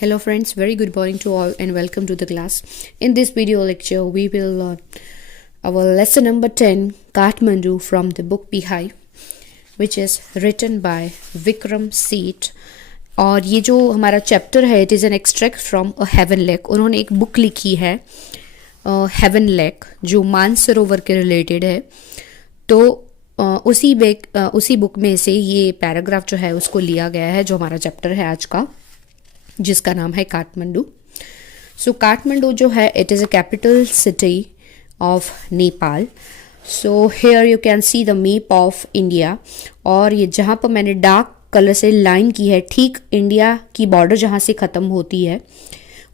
Hello friends, very good morning to all and welcome to the class. In this video lecture, we will learn our lesson number 10, Kathmandu from the book Beehive, which is written by Vikram Seth. और ये जो हमारा chapter है, it is an extract from a heaven lake. उन्होंने एक book लिखी है haven lake, जो मानसरोवर के रिलेटेड है. तो उसी बुक में से ये पैराग्राफ जो है उसको लिया गया है, जो हमारा चैप्टर है आज का, जिसका नाम है काठमांडू. सो काठमांडू जो है, it is a capital city of Nepal. So here you can see the map of India. और ये जहाँ पर मैंने डार्क कलर से लाइन की है, ठीक इंडिया की बॉर्डर जहाँ से ख़त्म होती है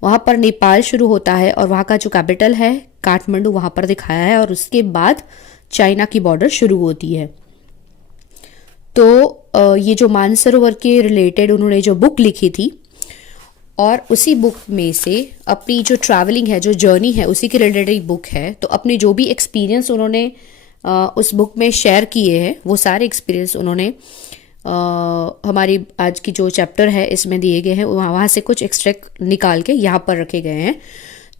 वहाँ पर नेपाल शुरू होता है, और वहाँ का जो कैपिटल है काठमांडू वहाँ पर दिखाया है, और उसके बाद चाइना की बॉर्डर शुरू होती है. तो ये जो मानसरोवर के रिलेटेड उन्होंने जो बुक लिखी थी, और उसी बुक में से अपनी जो ट्रैवलिंग है, जो जर्नी है, उसी के रिलेटेड बुक है. तो अपने जो भी एक्सपीरियंस उन्होंने उस बुक में शेयर किए हैं, वो सारे एक्सपीरियंस उन्होंने हमारी आज की जो चैप्टर है इसमें दिए गए हैं. वहाँ से कुछ एक्सट्रैक्ट निकाल के यहाँ पर रखे गए हैं.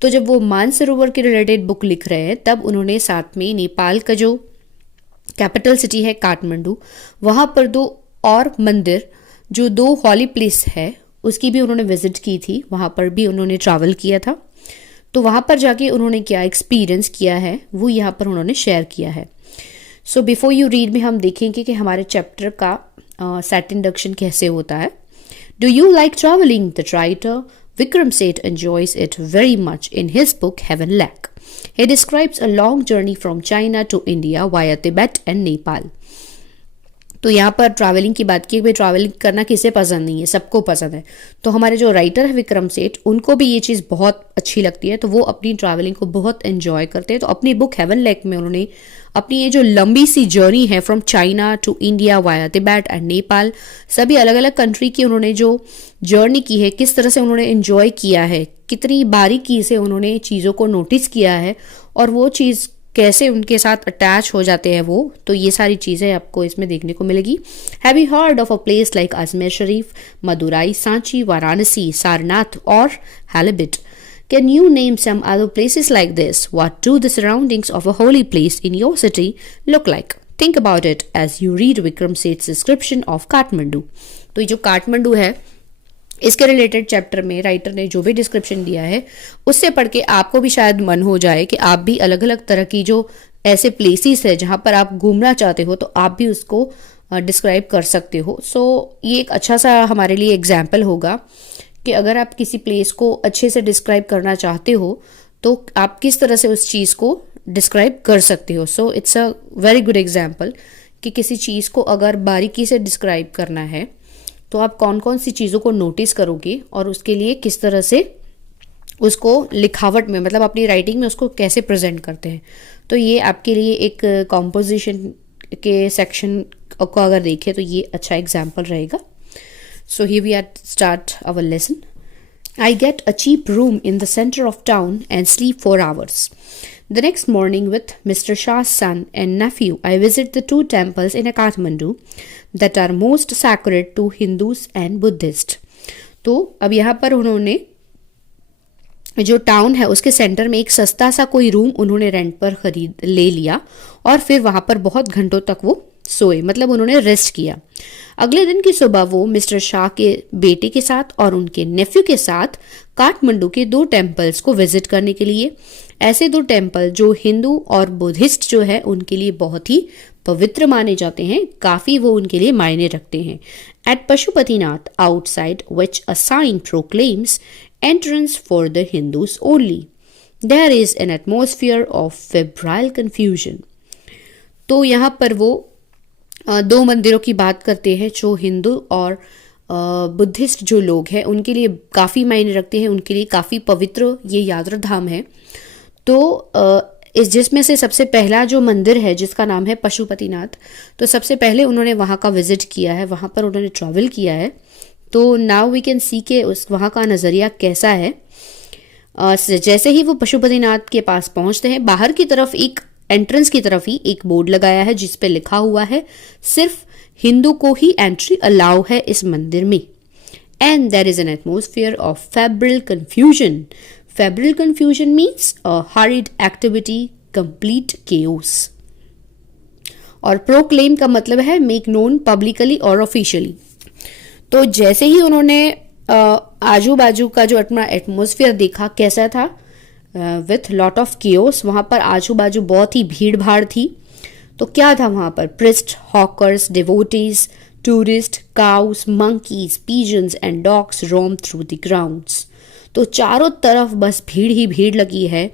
तो जब वो मानसरोवर के रिलेटेड बुक लिख रहे हैं, तब उन्होंने साथ में नेपाल का जो कैपिटल सिटी है काठमांडू, वहाँ पर दो और मंदिर, जो दो हॉली प्लेस है, उसकी भी उन्होंने विजिट की थी. वहाँ पर भी उन्होंने ट्रैवल किया था. तो वहाँ पर जाके उन्होंने क्या एक्सपीरियंस किया है, वो यहाँ पर उन्होंने शेयर किया है. सो बिफोर यू रीड में हम देखेंगे कि हमारे चैप्टर का सेट इंडक्शन कैसे होता है. Do you like travelling? The writer Vikram Seth enjoys it very much in his book Heaven Lake. He describes a long journey from China to India via Tibet and Nepal. तो यहाँ पर travelling की बात की, भाई travelling करना किसे पसंद नहीं है, सबको पसंद है. तो हमारे जो राइटर है विक्रम सेठ, उनको भी ये चीज़ बहुत अच्छी लगती है. तो वो अपनी ट्रैवलिंग को बहुत एंजॉय करते हैं. तो अपनी बुक हेवन लेक में उन्होंने अपनी ये जो लंबी सी जर्नी है from China to India via Tibet and Nepal, सभी अलग अलग कंट्री की उन्होंने जो जर्नी की है, किस तरह से उन्होंने एंजॉय किया है, कितनी बारीकी से उन्होंने चीज़ों को नोटिस किया है, और वो चीज़ कैसे उनके साथ अटैच हो जाते हैं वो. तो ये सारी चीज़ें आपको इसमें देखने को मिलेगी. Have you heard of a place like Ajmer Sharif, Madurai, Sanchi, Varanasi, Sarnath और हैलिबिट? Can you name some other places like this? What do the surroundings of a holy place in your city look like? Think about it as you read Vikram Seth's description of Kathmandu. तो ये जो काठमांडू है, इसके related chapter में writer ने जो भी description दिया है, उससे पढ़ के आपको भी शायद मन हो जाए कि आप भी अलग अलग तरह की जो ऐसे प्लेसेस है जहाँ पर आप घूमना चाहते हो, तो आप भी उसको डिस्क्राइब कर सकते हो. सो ये एक अच्छा सा हमारे लिए एग्जाम्पल होगा कि अगर आप किसी प्लेस को अच्छे से डिस्क्राइब करना चाहते हो, तो आप किस तरह से उस चीज़ को डिस्क्राइब कर सकते हो. So it's a very good example कि किसी चीज़ को अगर बारीकी से डिस्क्राइब करना है, तो आप कौन कौन सी चीज़ों को नोटिस करोगे, और उसके लिए किस तरह से उसको लिखावट में, मतलब अपनी राइटिंग में उसको कैसे प्रेजेंट करते हैं. तो ये आपके लिए एक कॉम्पोजिशन के सेक्शन को अगर देखें तो ये अच्छा एग्जाम्पल रहेगा. So here we are start our lesson. I get a cheap room in the center of town and sleep 4 hours. The next morning with Mr. Shah's son and nephew, I visit the 2 temples in Kathmandu that are most sacred to Hindus and Buddhists. तो अब यहाँ पर उन्होंने जो town है उसके centre में एक सस्ता सा कोई रूम उन्होंने रेंट पर खरीद ले लिया, और फिर वहाँ पर बहुत घंटों तक वो सोए, मतलब उन्होंने रेस्ट किया. अगले दिन की सुबह वो मिस्टर शाह के बेटे के साथ और उनके नेफ्यू के साथ काठमांडू के 2 टेम्पल्स को विजिट करने के लिए, ऐसे 2 टेम्पल जो हिंदू और बुद्धिस्ट जो है उनके लिए बहुत ही पवित्र माने जाते हैं, काफ़ी वो उनके लिए मायने रखते हैं. At Pashupatinath outside which a sign proclaims entrance for the Hindus only, there is an atmosphere of febrile confusion. तो यहाँ पर वो 2 मंदिरों की बात करते हैं जो हिंदू और बुद्धिस्ट जो लोग हैं उनके लिए काफ़ी मायने रखते हैं, उनके लिए काफ़ी पवित्र ये यात्रा धाम है. तो इस जिसमें से सबसे पहला जो मंदिर है जिसका नाम है पशुपतिनाथ, तो सबसे पहले उन्होंने वहाँ का विजिट किया है, वहाँ पर उन्होंने ट्रैवल किया है. तो नाउ वी कैन सी के उस वहाँ का नज़रिया कैसा है. जैसे ही वो पशुपतिनाथ के पास पहुँचते हैं, बाहर की तरफ एक एंट्रेंस की तरफ ही एक बोर्ड लगाया है जिस पे लिखा हुआ है सिर्फ हिंदू को ही एंट्री अलाउ है इस मंदिर में. and there is an atmosphere of febrile confusion. Febrile confusion means a hurried activity, complete chaos. और proclaim का मतलब है make known publicly or officially. तो जैसे ही उन्होंने आजू बाजू का जो एटमोसफियर देखा कैसा था, विथ लॉट ऑफ केओस, वहां पर आजू बाजू बहुत ही भीड़ भाड़ थी. तो क्या था वहां पर? Priest, hawkers, devotees, tourist, cows, monkeys, pigeons and dogs roam through the grounds. तो चारों तरफ बस भीड़ ही भीड़ लगी है.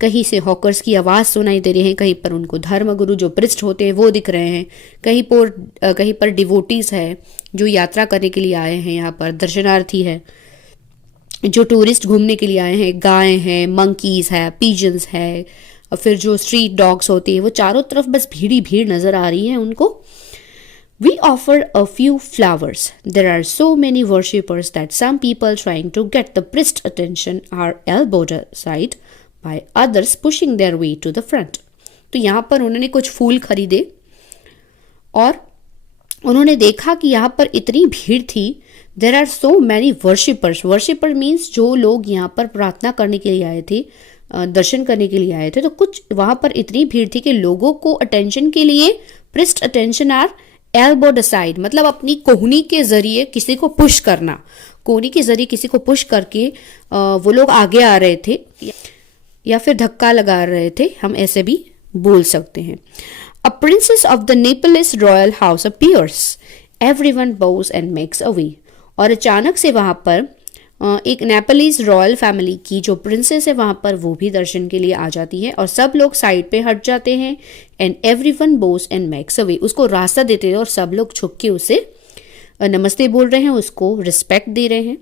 कहीं से हॉकर्स की आवाज़ सुनाई दे रही है, कहीं पर उनको धर्मगुरु जो प्रिस्ट होते हैं वो दिख रहे हैं, कहीं पर डिवोटीज है जो यात्रा करने के लिए आए हैं, यहाँ पर दर्शनार्थी है जो टूरिस्ट घूमने के लिए आए हैं, गाय हैं, मंकीज है, पिजन्स है, और फिर जो स्ट्रीट डॉग्स होते हैं, वो चारों तरफ बस भीड़ ही भीड़ नजर आ रही है उनको. We offer a few flowers. There are so many worshippers that some people trying to get the priest attention are elbowed aside by others pushing their way to the front. तो यहाँ पर उन्होंने कुछ फूल खरीदे और उन्होंने देखा कि यहाँ पर इतनी भीड़ थी. There are so many worshippers. Worshipper means जो लोग यहाँ पर प्रार्थना करने के लिए आए थे, दर्शन करने के लिए आए थे. तो कुछ वहां पर इतनी भीड़ थी कि लोगों को अटेंशन के लिए priest attention are elbowed aside, मतलब अपनी कोहनी के जरिए किसी को पुश करना, कोहनी के जरिए किसी को पुश करके वो लोग आगे आ रहे थे या फिर धक्का लगा रहे थे, हम ऐसे भी बोल सकते हैं. A princess of the Naples royal house appears, everyone bows and makes a way. और अचानक से वहां पर एक नेपलीज रॉयल फैमिली की जो प्रिंसेस है वहां पर वो भी दर्शन के लिए आ जाती है और सब लोग साइड पे हट जाते हैं. And everyone Bose and makes away, उसको रास्ता देते हैं और सब लोग छुप के उसे नमस्ते बोल रहे हैं, उसको रिस्पेक्ट दे रहे हैं.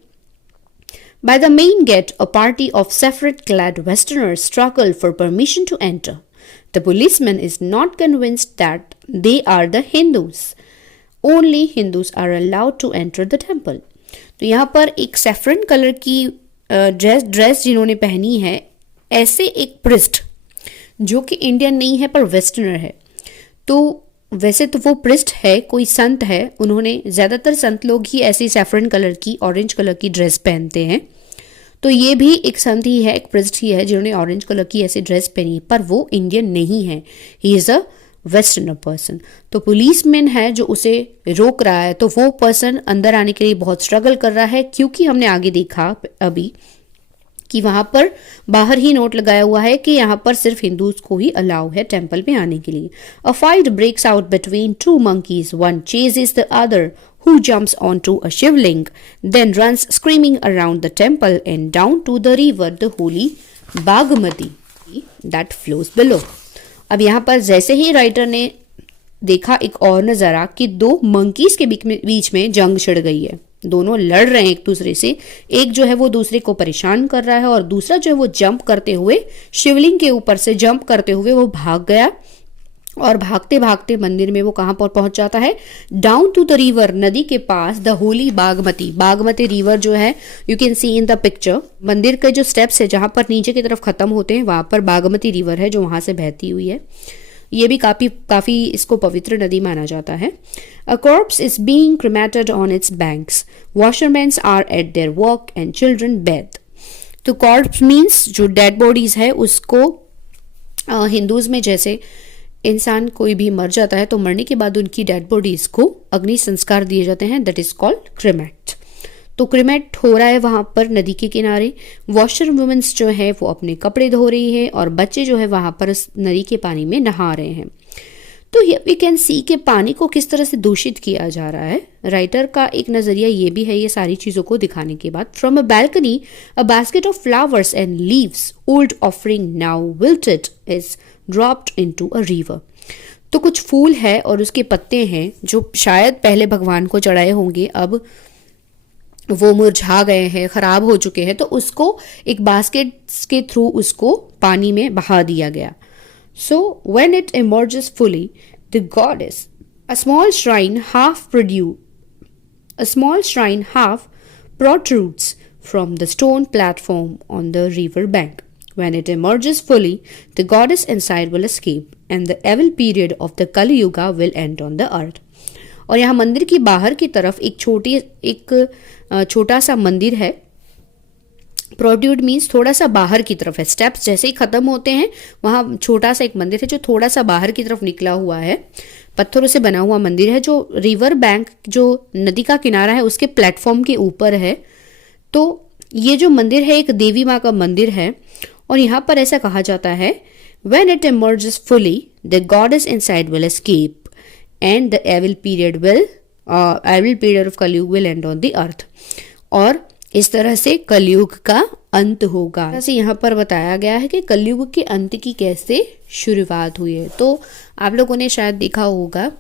By the main gate, a party of saffron-clad Westerners struggle for permission to enter. The policeman is not convinced that they are the Hindus. Only Hindus are allowed to enter the temple. तो यहाँ पर एक saffron colour की dress जिन्होंने पहनी है, ऐसे एक प्रिस्ट जो कि इंडियन नहीं है पर वेस्टर्नर है. तो वैसे तो वो प्रिस्ट है, कोई संत है, उन्होंने, ज़्यादातर संत लोग ही ऐसी सैफरन कलर की, ऑरेंज कलर की ड्रेस पहनते हैं. तो ये भी एक संत ही है, एक प्रिस्ट ही है जिन्होंने ऑरेंज कलर की ऐसी ड्रेस पहनी है, पर वो इंडियन नहीं है, he is a westerner person. तो पुलिसमैन है जो उसे रोक रहा है, तो वो पर्सन अंदर आने के लिए बहुत स्ट्रगल कर रहा है, क्योंकि हमने आगे देखा अभी कि वहां पर बाहर ही नोट लगाया हुआ है कि यहाँ पर सिर्फ हिंदूज को ही अलाउ है टेम्पल में आने के लिए. A fight breaks out between two monkeys, one chases the other who jumps onto a shivling, then runs screaming around the temple and down to the river, the holy Bagmati that flows below. अब यहाँ पर जैसे ही writer ने देखा एक और नज़ारा कि दो मंकीज के बीच में जंग छिड़ गई है, दोनों लड़ रहे हैं एक दूसरे से, एक जो है वो दूसरे को परेशान कर रहा है और दूसरा जो है वो जंप करते हुए, शिवलिंग के ऊपर से जंप करते हुए वो भाग गया. और भागते भागते मंदिर में वो कहाँ पर पहुंच जाता है? डाउन टू द रिवर, नदी के पास, द होली बागमती. बागमती रिवर जो है, you can see in the picture, मंदिर के जो स्टेप्स है जहां पर नीचे की तरफ खत्म होते हैं वहां पर बागमती रिवर है जो वहां से बहती हुई है. ये भी काफी इसको पवित्र नदी माना जाता है. A corpse is being cremated on its banks, washermen are at their work and children bathe. तो कॉर्प्स मीन्स जो डेड बॉडीज है उसको हिंदूज में जैसे इंसान कोई भी मर जाता है तो मरने के बाद उनकी डेड बॉडीज को अग्नि संस्कार दिए जाते हैं, दैट इज कॉल्ड क्रिमेट. तो क्रिमेट हो रहा है वहां पर नदी के किनारे. वॉशर वुमेन्स जो है वो अपने कपड़े धो रही है और बच्चे जो है वहां पर उस नदी के पानी में नहा रहे हैं. तो वी कैन सी के पानी को किस तरह से दूषित किया जा रहा है. राइटर का एक नजरिया ये भी है ये सारी चीजों को दिखाने के बाद. From a balcony a basket of flowers and leaves, old offering now wilted, is dropped into a river. तो कुछ फूल है और उसके पत्ते हैं जो शायद पहले भगवान को चढ़ाए होंगे, अब वो मुरझा गए हैं, खराब हो चुके हैं, तो उसको एक बास्केट के थ्रू उसको पानी में बहा दिया गया. So when it emerges fully, the goddess, a small shrine half protrudes from the stone platform on the river bank. When it emerges fully, the goddess inside will escape, and the evil period of the Kali Yuga will end on the earth. और यहाँ मंदिर की बाहर की तरफ एक छोटा सा मंदिर है। प्रोट्रूड मीन्स थोड़ा सा बाहर की तरफ है, स्टेप्स जैसे ही खत्म होते हैं वहाँ छोटा सा एक मंदिर है जो थोड़ा सा बाहर की तरफ निकला हुआ है। पत्थरों से बना हुआ मंदिर है जो रिवर बैंक, जो नदी का किनारा है, उसके प्लेटफॉर्म के ऊपर है। तो ये जो मंदिर है एक देवी माँ का मंदिर है और यहाँ पर ऐसा कहा जाता है When it emerges fully, the goddess inside will escape, and the evil period of Kali Yuga will end on the earth. और इस तरह से कलयुग का अंत होगा। ऐसे यहाँ पर बताया गया है कि कलयुग के अंत की कैसे शुरुआत हुई है। तो आप लोगों ने शायद देखा होगा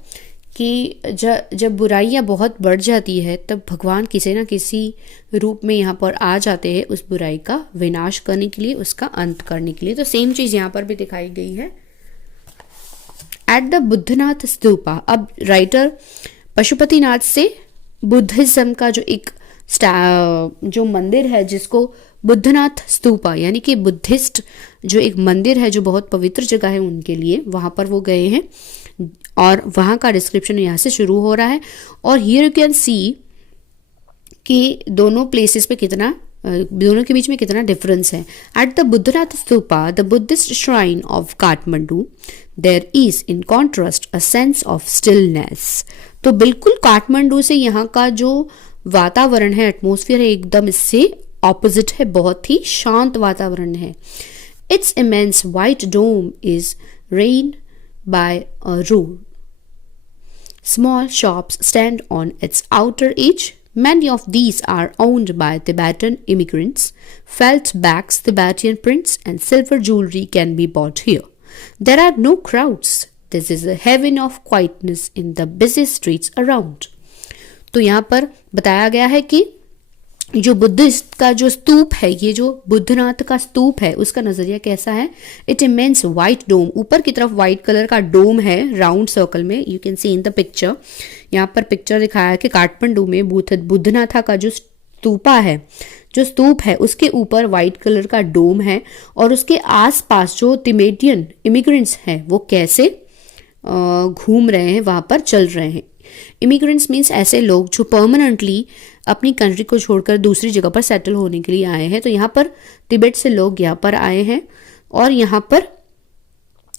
कि जब बुराइयां बहुत बढ़ जाती है तब भगवान किसी ना किसी रूप में यहाँ पर आ जाते हैं उस बुराई का विनाश करने के लिए, उसका अंत करने के लिए। तो सेम चीज यहाँ पर भी दिखाई गई है। एट द बुद्धनाथ स्तूपा, अब राइटर पशुपतिनाथ से बुद्धिज्म का जो एक जो मंदिर है जिसको बुद्धनाथ स्तूपा यानी कि बुद्धिस्ट जो एक मंदिर है जो बहुत पवित्र जगह है उनके लिए, वहां पर वो गए हैं और वहां का डिस्क्रिप्शन यहाँ से शुरू हो रहा है। और हियर यू कैन सी कि दोनों प्लेसेस पे कितना, दोनों के बीच में कितना डिफरेंस है। At the Boudhanath stupa, the Buddhist shrine of Kathmandu, there is in contrast a sense of stillness. तो बिल्कुल काठमांडू से यहाँ का जो वातावरण है, एटमोसफियर है, एकदम इससे ऑपोजिट है, बहुत ही शांत वातावरण है। Its immense white dome is ringed by a road. Small shops stand on its outer edge. Many of these are owned by Tibetan immigrants. Felt bags, Tibetan prints, and silver jewelry can be bought here. There are no crowds. This is a heaven of quietness in the busy streets around. तो यहाँ पर बताया गया है कि जो Buddhist का जो स्तूप है, ये जो बुद्धनाथ का स्तूप है, उसका नजरिया कैसा है। इट इमेंस वाइट डोम, ऊपर की तरफ वाइट कलर का डोम है राउंड सर्कल में। You can see in the picture, यहाँ पर पिक्चर दिखाया है कि काठमांडू में बुद्धनाथा का जो स्तूपा है, जो स्तूप है, उसके ऊपर वाइट कलर का डोम है और उसके आसपास जो तिबेटियन इमिग्रेंट्स हैं वो कैसे घूम रहे हैं, वहां पर चल रहे हैं। इमिग्रेंट्स मीन्स ऐसे लोग जो परमानेंटली अपनी कंट्री को छोड़कर दूसरी जगह पर सेटल होने के लिए आए हैं। तो यहाँ पर तिब्बत से लोग यहाँ पर आए हैं और यहाँ पर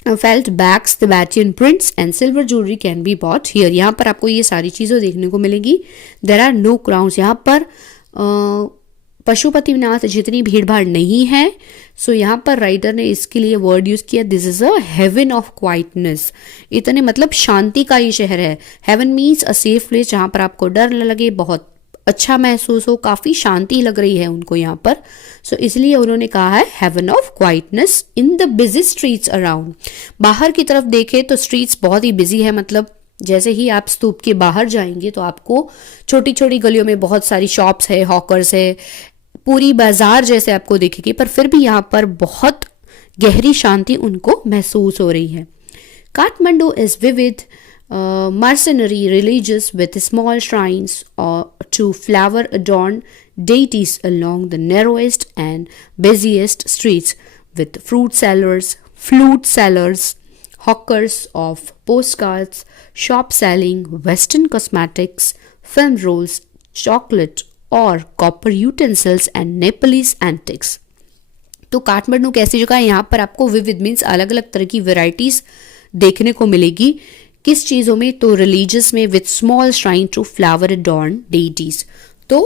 felt bags, Tibetan prints and silver jewellery can be bought here. यहाँ पर आपको ये सारी चीजें देखने को मिलेगी। देयर आर नो क्राउड्स, यहाँ पर पशुपतिनाथ जितनी भीड़ भाड़ नहीं है। सो यहाँ पर राइटर ने इसके लिए वर्ड यूज किया, this is a haven of quietness. इतने मतलब शांति का ये शहर है। Haven means a safe place, जहाँ पर आपको डर न लगे, बहुत अच्छा महसूस हो, काफी शांति लग रही है उनको यहाँ पर। सो इसलिए उन्होंने कहा है haven of quietness in the busy streets around. बाहर की तरफ देखे तो स्ट्रीट्स बहुत ही बिजी है, मतलब जैसे ही आप स्तूप के बाहर जाएंगे तो आपको छोटी छोटी गलियों में बहुत सारी शॉप्स है, हॉकर्स है, पूरी बाजार जैसे आपको दिखेगी, पर फिर भी यहाँ पर बहुत गहरी शांति उनको महसूस हो रही है। Kathmandu is vivid mercenary religious with small shrines to flower adorned deities along the narrowest and busiest streets with fruit sellers, hawkers of postcards, shop selling western cosmetics, film rolls, chocolate और copper utensils and Nepalese antiques। तो काठमांडू कैसी जगह है, यहाँ पर आपको विविध means अलग अलग तरह की वेराइटीज देखने को मिलेगी। किस चीज़ों में, तो रिलीजियस में, with small shrine to flower adorned deities. तो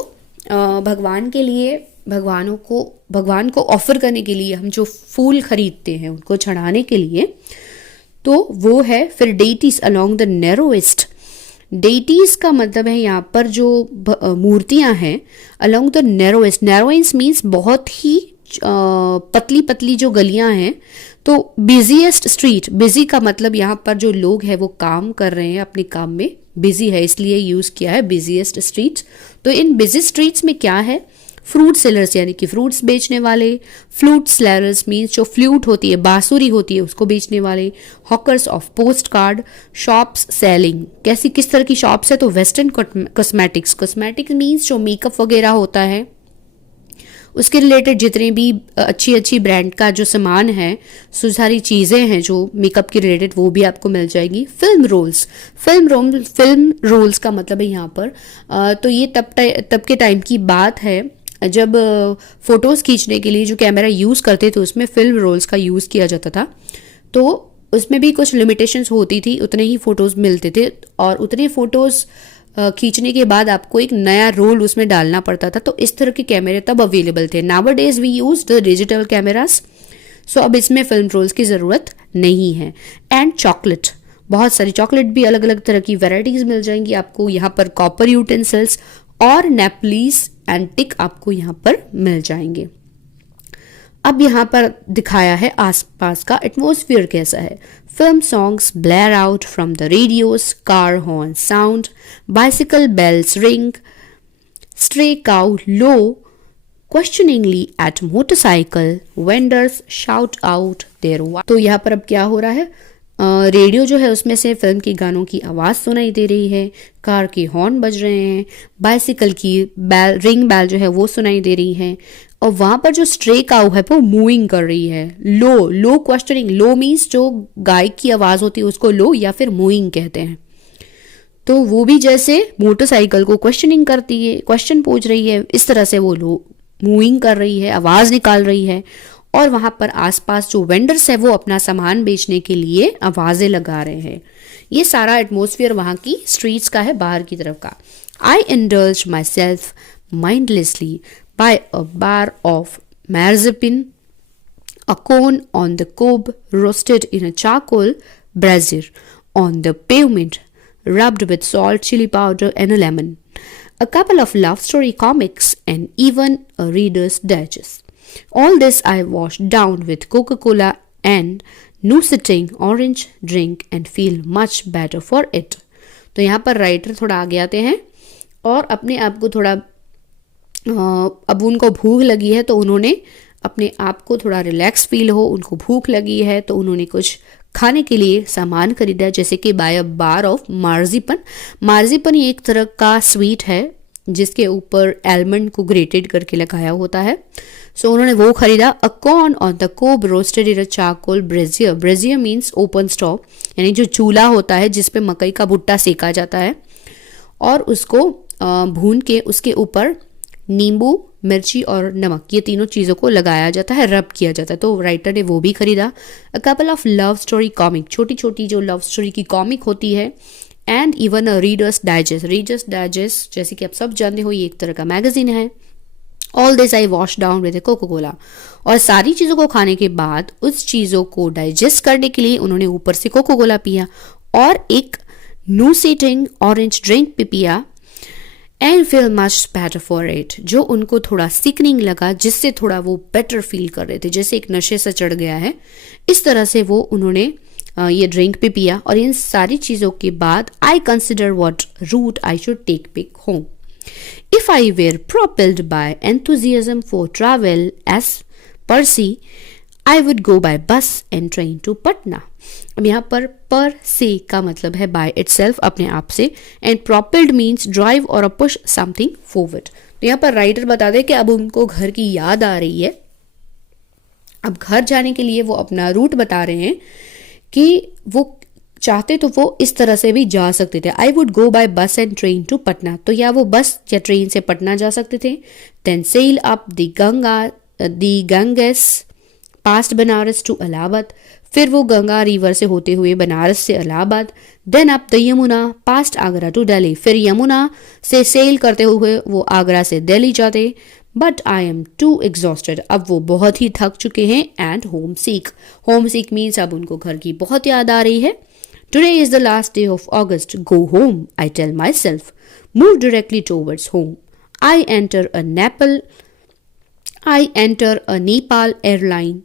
भगवान के लिए, भगवान को ऑफर करने के लिए हम जो फूल खरीदते हैं उनको चढ़ाने के लिए, तो वो है फिर deities along the narrowest. Deities का मतलब है यहाँ पर जो मूर्तियां हैं along the narrowest. Narrowest means बहुत ही पतली पतली जो गलियां हैं। तो बिजीएस्ट स्ट्रीट, बिजी का मतलब यहाँ पर जो लोग हैं वो काम कर रहे हैं, अपने काम में बिजी है, इसलिए यूज किया है बिजीएस्ट स्ट्रीट्स। तो इन बिजी स्ट्रीट्स में क्या है, फ्रूट सेलर्स यानी कि फ्रूट्स बेचने वाले, फ्लूट सेलर्स मीन्स जो फ्लूट होती है, बांसुरी होती है, उसको बेचने वाले, hawkers of post card, shops selling. कैसी किस तरह की शॉप्स है, तो वेस्टर्न कॉस्मेटिक्स, कॉस्मेटिक्स मीन्स जो मेकअप वगैरह होता है उसके रिलेटेड जितने भी अच्छी अच्छी ब्रांड का जो सामान है, सो सारी चीज़ें हैं जो मेकअप के रिलेटेड, वो भी आपको मिल जाएगी। फिल्म रोल्स का मतलब है यहाँ पर तो ये तब के टाइम की बात है जब फोटोज़ खींचने के लिए जो कैमरा यूज़ करते थे उसमें फिल्म रोल्स का यूज़ किया जाता था। तो उसमें भी कुछ लिमिटेशंस होती थी, उतने ही फ़ोटोज़ मिलते थे और उतने फ़ोटोज़ खींचने के बाद आपको एक नया रोल उसमें डालना पड़ता था। तो इस तरह के कैमरे तब अवेलेबल थे। Nowadays we use the digital cameras, so अब इसमें फिल्म रोल्स की ज़रूरत नहीं है। एंड चॉकलेट, बहुत सारी चॉकलेट भी अलग अलग तरह की वेराइटीज़ मिल जाएंगी आपको यहाँ पर। कॉपर यूटेंसिल्स और नेपलीस एंड टिक आपको यहाँ पर मिल जाएंगे। अब यहाँ पर दिखाया है आसपास का एटमॉस्फेयर कैसा है। Film songs blare out from the radios, car horn sound, bicycle bells ring, stray cow low questioningly at motorcycle, vendors shout out their तो यहाँ पर अब क्या हो रहा है, रेडियो जो है उसमें से फिल्म के गानों की आवाज़ सुनाई दे रही है, कार के हॉर्न बज रहे हैं, बाइसिकल की बैल रिंग बैल जो है वो सुनाई दे रही है, और वहाँ पर जो स्ट्रे काउ है वो मूविंग कर रही है। लो क्वेश्चनिंग, लो मीन्स जो गाय की आवाज़ होती है उसको लो या फिर मूविंग कहते हैं। तो वो भी जैसे मोटरसाइकिल को क्वेश्चनिंग करती है, क्वेश्चन पूछ रही है, इस तरह से वो लो मूविंग कर रही है, आवाज़ निकाल रही है। और वहाँ पर आसपास जो वेंडर्स है वो अपना सामान बेचने के लिए आवाज़ें लगा रहे हैं। ये सारा एटमॉस्फेयर वहाँ की स्ट्रीट्स का है, बाहर की तरफ का। I indulge myself mindlessly by a bar of marzipan, a cone on the cob roasted in a charcoal brazier on the pavement, rubbed with salt, chili powder, and a lemon. A couple of love story comics, and even a reader's digest. All this I washed down with Coca-Cola and new-sitting orange drink and feel much better for it. तो यहाँ पर writer थोड़ा आगे आते हैं और अपने आप को थोड़ा अब उनको भूख लगी है तो उन्होंने अपने आप को थोड़ा रिलैक्स फील हो, उनको भूख लगी है तो उन्होंने कुछ खाने के लिए सामान खरीदा, जैसे कि बाय अ बार ऑफ मार्जिपन। मार्जिपन ये एक तरह का स्वीट है जिसके ऊपर आलमंड को ग्रेटेड करके लगाया होता है। सो उन्होंने वो खरीदा। A corn on the cob roasted in a charcoal brazier. Brazier means open stove, यानी जो चूल्हा होता है जिसपे मकई का भुट्टा सेका जाता है और उसको भून के उसके ऊपर नींबू, मिर्ची और नमक, ये तीनों चीज़ों को लगाया जाता है, रब किया जाता है। तो राइटर ने वो भी खरीदा। A couple of love story comic, छोटी छोटी जो लव स्टोरी की कॉमिक होती है। And even a readers digest. Readers digest जैसे कि आप सब जानते हो ये एक तरह का मैगजीन है। All this I wash down with Coca Cola. और सारी चीज़ों को खाने के बाद उस चीज़ों को डाइजेस्ट करने के लिए उन्होंने ऊपर से कोका कोला पिया और एक न्यू-सिटिंग ऑरेंज ड्रिंक भी पिया। And feel much better for it, जो उनको थोड़ा सीकनिंग लगा, जिससे थोड़ा वो बेटर फील कर रहे थे, जैसे एक नशे से चढ़ गया है, इस तरह से वो उन्होंने ये ड्रिंक भी पिया। और इन सारी चीज़ों के बाद I consider what route I should take back home. If I were propelled by enthusiasm for travel as per se, I would go by bus and train to Patna. अब यहाँ पर से का मतलब है बाय इटसेल्फ, अपने आप से, एंड प्रोपेल्ड मीन्स ड्राइव और पुश समथिंग फॉरवर्ड। तो यहाँ पर राइटर बता दे कि अब उनको घर की याद आ रही है। अब घर जाने के लिए वो अपना रूट बता रहे हैं कि वो चाहते तो वो इस तरह से भी जा सकते थे। आई would go by bus and train to Patna, तो या वो बस या ट्रेन से पटना जा सकते थे। Then sail up the Ganges past Benares to Allahabad, फिर वो गंगा रिवर से होते हुए बनारस से Allahabad. Then up the Yamuna past Agra to Delhi, फिर यमुना से सेल करते हुए वो आगरा से दिल्ली जाते। But I am too exhausted, अब वो बहुत ही थक चुके हैं। And homesick, homesick means अब उनको घर की बहुत याद आ रही है। Today is the last day of August, go home I tell myself, move directly towards home. I enter a Nepal airline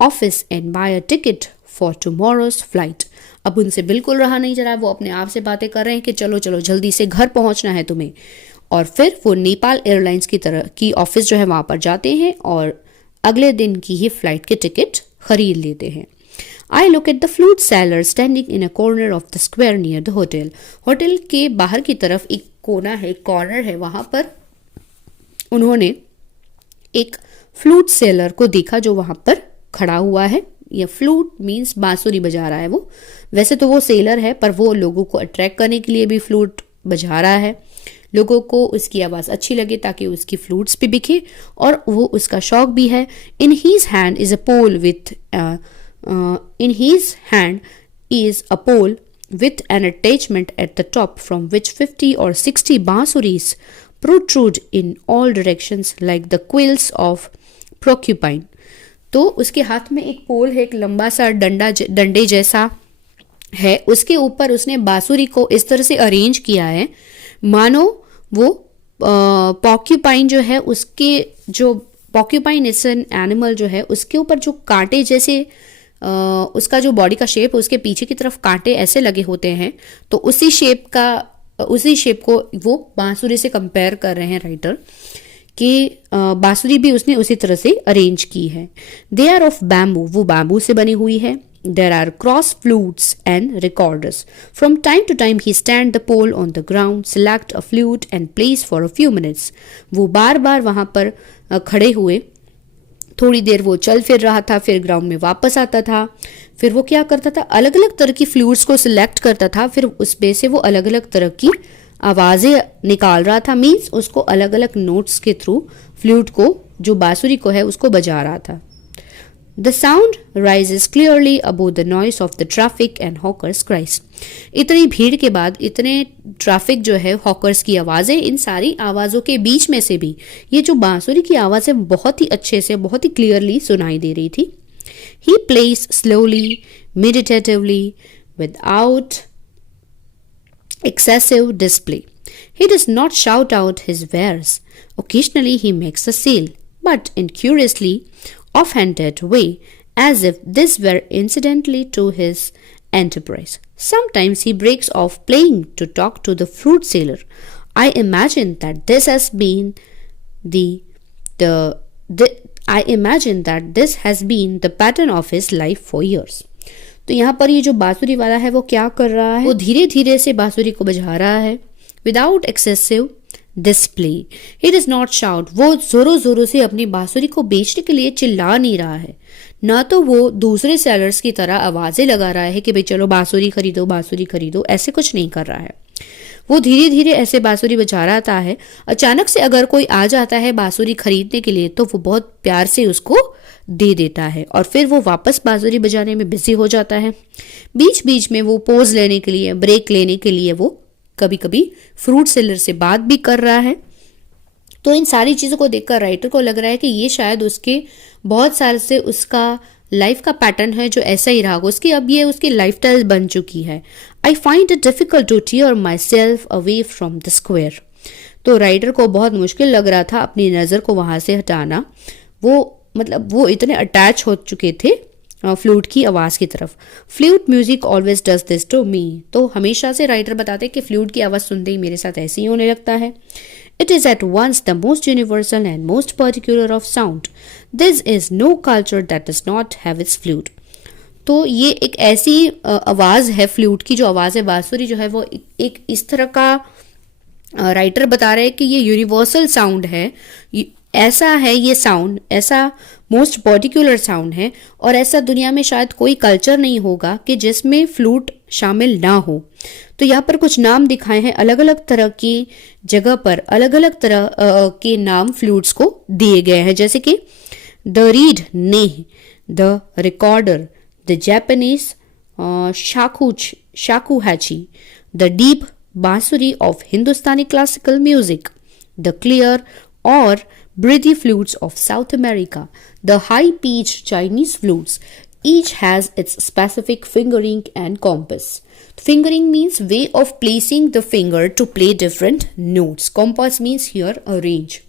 office and buy a ticket for tomorrow's flight. अब उनसे बिल्कुल रहा नहीं जा रहा, वो अपने आप से बातें कर रहे हैं कि चलो चलो जल्दी से घर पहुंचना है तुम्हें। और फिर वो नेपाल एयरलाइंस की तरह की ऑफिस जो है वहां पर जाते हैं और अगले दिन की ही फ्लाइट के टिकट खरीद लेते हैं। I look at the flute seller standing in a corner of the square near the hotel. Hotel के बाहर की तरफ एक कोना है, कॉर्नर है, वहां पर उन्होंने एक फ्लूट सेलर को देखा जो वहां पर खड़ा हुआ है। या फ्लूट मीन्स बांसुरी बजा रहा है वो, वैसे तो वो सेलर है पर वो लोगों को अट्रैक्ट करने के लिए भी फ्लूट बजा रहा है, लोगों को उसकी आवाज़ अच्छी लगे ताकि उसकी फ्लूट्स भी बिके और वो उसका शौक भी है। In his hand is a pole with in his hand is a pole with an attachment at the top from which 50 or 60 बांसुरीज protrude in all directions like the quills of porcupine। तो उसके हाथ में एक पोल है, एक लंबा सा डंडे जैसा है, उसके ऊपर उसने बांसुरी को इस तरह से अरेंज किया है मानो वो पॉक्यूपाइन जो है उसके जो पॉक्यूपाइन इज एन एनिमल जो है उसके ऊपर जो कांटे जैसे उसका जो बॉडी का शेप है उसके पीछे की तरफ कांटे ऐसे लगे होते हैं, तो उसी शेप को वो बांसुरी से कंपेयर कर रहे हैं राइटर कि बांसुरी भी उसने उसी तरह से अरेंज की है। दे आर ऑफ बैम्बू, वो बैम्बू से बनी हुई है। There are cross flutes and recorders. From time to time he stand the pole on the ground, select a flute and plays for a few minutes. वो बार बार वहां पर खड़े हुए, थोड़ी देर वो चल फिर रहा था, फिर ग्राउंड में वापस आता था, फिर वो क्या करता था, अलग अलग तरह की फ्लूट्स को सिलेक्ट करता था, फिर उसमें से वो अलग अलग तरह की आवाज़ें निकाल रहा था, मीन्स उसको अलग अलग नोट्स के थ्रू फ्लूट को जो बांसुरी को है उसको बजा रहा था। The sound rises clearly above the noise of the traffic and hawkers cries. इतनी भीड़ के बाद, इतने ट्रैफिक जो है, हॉकर्स की आवाज़ें, इन सारी आवाज़ों के बीच में से भी ये जो बांसुरी की आवाज़ है बहुत ही अच्छे से, बहुत ही क्लियरली सुनाई दे रही थी। He place slowly, meditatively, without excessive display. He does not shout out his wares. Occasionally he makes a sale, but in curiously offhanded way, as if this were incidentally to his enterprise. Sometimes he breaks off playing to talk to the fruit seller. I imagine that this has been I imagine that this has been the pattern of his life for years. तो यहाँ पर ये जो बांसुरी वाला है वो क्या कर रहा है, वो धीरे धीरे से बांसुरी को बजा रहा है without excessive display. He does not shout, वो जोरों जोरों से अपनी बांसुरी को बेचने के लिए चिल्ला नहीं रहा है, ना तो वो दूसरे सेलर्स की तरह आवाजें लगा रहा है कि भाई चलो बांसुरी खरीदो, ऐसे कुछ नहीं कर रहा है। वो धीरे धीरे ऐसे बांसुरी बजा रहा है। अचानक से अगर कोई आ जाता है बांसुरी खरीदने के लिए तो वो बहुत प्यार से उसको दे देता है और फिर वो वापस बांसुरी बजाने में बिजी हो जाता है। बीच बीच में वो पोज लेने के लिए, ब्रेक लेने के लिए वो कभी कभी फ्रूट सेलर से बात भी कर रहा है। तो इन सारी चीज़ों को देखकर राइटर को लग रहा है कि ये शायद उसके बहुत साल से उसका लाइफ का पैटर्न है जो ऐसा ही रहा, उसकी अब ये उसकी लाइफस्टाइल बन चुकी है। I find it difficult to tear myself away from the square. तो राइटर को बहुत मुश्किल लग रहा था अपनी नज़र को वहाँ से हटाना। वो इतने अटैच हो चुके थे फ्लूट की आवाज़ की तरफ। Flute music always does this to me. तो हमेशा से राइटर बताते कि फ्लूट की आवाज़ सुनते ही मेरे साथ ऐसे ही होने लगता है। It is at once the most universal and most particular of sound. There is no culture that does not have its flute. तो ये एक ऐसी आवाज़ है फ्लूट की, जो आवाज़ है बांसुरी जो है वो एक इस तरह का राइटर बता रहे हैं कि ये यूनिवर्सल साउंड है, ऐसा है ये साउंड, ऐसा मोस्ट पर्टिकुलर साउंड है और ऐसा दुनिया में शायद कोई कल्चर नहीं होगा कि जिसमें फ्लूट शामिल ना हो। तो यहाँ पर कुछ नाम दिखाए हैं, अलग अलग तरह की जगह पर अलग अलग तरह के नाम फ्लूट्स को दिए गए हैं, जैसे कि द रीड नेह, the recorder, the Japanese shakuhachi, the deep bansuri of Hindustani classical music, the clear or breathy flutes of South America, the high-pitched Chinese flutes. Each has its specific fingering and compass. Fingering means way of placing the finger to play different notes. Compass means here a range.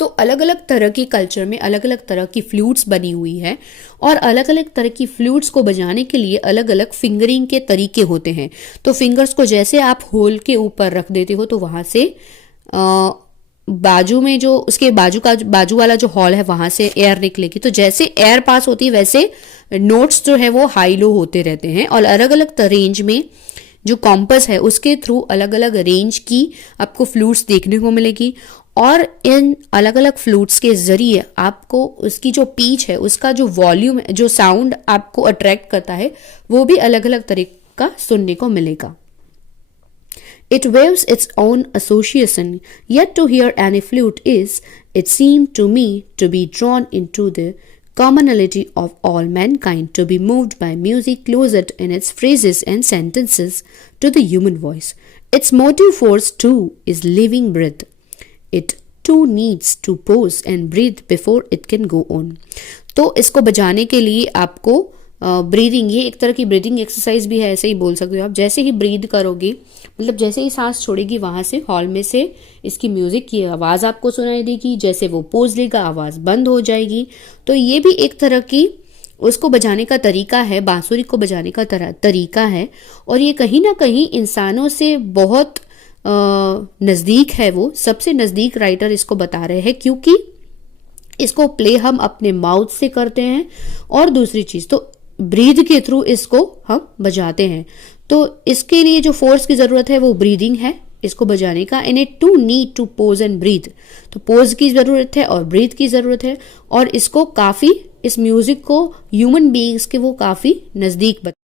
तो अलग अलग तरह के culture में अलग अलग तरह की फ्लूट्स बनी हुई है और अलग अलग तरह की फ्लूट्स को बजाने के लिए अलग अलग फिंगरिंग के तरीके होते हैं। तो फिंगर्स को जैसे आप होल के ऊपर रख देते हो तो वहाँ से बाजू में जो उसके बाजू वाला जो हॉल है वहाँ से एयर निकलेगी। तो जैसे एयर पास होती है वैसे नोट्स जो है वो हाई लो होते रहते हैं और अलग अलग रेंज में जो कॉम्पस है उसके थ्रू अलग अलग रेंज की आपको फ्लूट्स देखने को मिलेगी। और इन अलग अलग फ्लूट्स के ज़रिए आपको उसकी जो पीच है, उसका जो वॉल्यूम है, जो साउंड आपको अट्रैक्ट करता है, वो भी अलग अलग तरीके का सुनने को मिलेगा. It waves its own association, yet to hear any flute is, it seemed to me, to be drawn into the commonality of all mankind, to be moved by music closer in its phrases and sentences to the human voice. Its motive force too is living breath. It too needs to pause and breathe before it can go on. तो इसको बजाने के लिए आपको breathing, ये एक तरह की ब्रीदिंग एक्सरसाइज भी है, ऐसे ही बोल सकते हो आप. जैसे ही ब्रीद करोगे, मतलब जैसे ही सांस छोड़ेगी, वहां से हॉल में से इसकी म्यूजिक की आवाज आपको सुनाई देगी. जैसे वो पोज लेगा, आवाज बंद हो जाएगी. तो ये भी एक तरह की उसको बजाने का तरीका है, बांसुरी को बजाने का तरीका है. और ये कहीं ना कहीं इंसानों से बहुत नजदीक है. वो सबसे नजदीक राइटर इसको बता रहे हैं, क्योंकि इसको प्ले हम अपने माउथ से करते हैं, और दूसरी चीज तो ब्रीद के थ्रू इसको हम बजाते हैं. तो इसके लिए जो फोर्स की जरूरत है वो ब्रीदिंग है इसको बजाने का. And it too need to pause and breathe. तो पोज की जरूरत है और ब्रीथ की जरूरत है. और इसको काफी, इस म्यूजिक को ह्यूमन बीइंग्स के वो काफी नजदीक बता.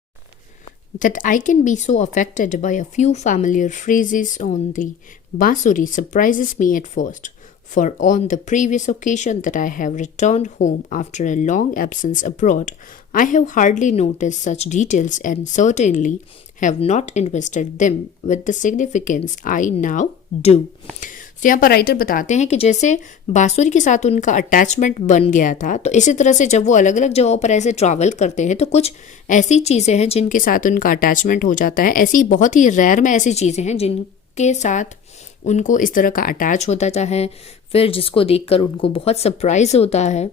That I can be so affected by a few familiar phrases on the bansuri surprises me at first. For on the previous occasion that I have returned home after a long absence abroad, I have hardly noticed such details and certainly have not invested them with the significance I now do. तो यहाँ पर writer बताते हैं कि जैसे बांसुरी के साथ उनका अटैचमेंट बन गया था, तो इसी तरह से जब वो अलग अलग जगहों पर ऐसे ट्रैवल करते हैं तो कुछ ऐसी चीज़ें हैं जिनके साथ उनका अटैचमेंट हो जाता है. ऐसी बहुत ही रेयर में ऐसी चीज़ें हैं जिनके साथ उनको इस तरह का अटैच होता है, फिर जिसको देखकर उनको बहुत सरप्राइज होता है,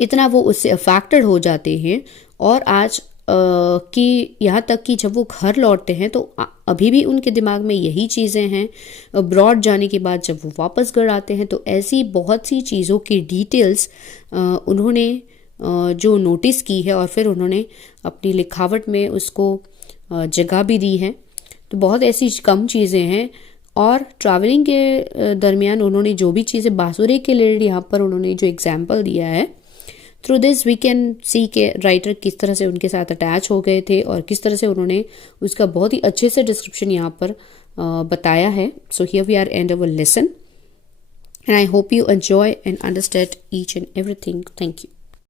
इतना वो उससे अफेक्टेड हो जाते हैं. और आज कि यहाँ तक कि जब वो घर लौटते हैं तो अभी भी उनके दिमाग में यही चीज़ें हैं. अब्रॉड जाने के बाद जब वो वापस घर आते हैं तो ऐसी बहुत सी चीज़ों की डिटेल्स उन्होंने जो नोटिस की है और फिर उन्होंने अपनी लिखावट में उसको जगह भी दी है. तो बहुत ऐसी कम चीज़ें हैं. और ट्रैवलिंग के दरमियान उन्होंने जो भी चीज़ें बांसुरी के रिलेटेड यहाँ पर उन्होंने जो एग्जाम्पल दिया है, through this we can see के राइटर किस तरह से उनके साथ अटैच हो गए थे और किस तरह से उन्होंने उसका बहुत ही अच्छे से डिस्क्रिप्शन यहाँ पर बताया है. So here we are end our lesson and I hope you enjoy and understand each and everything. Thank you.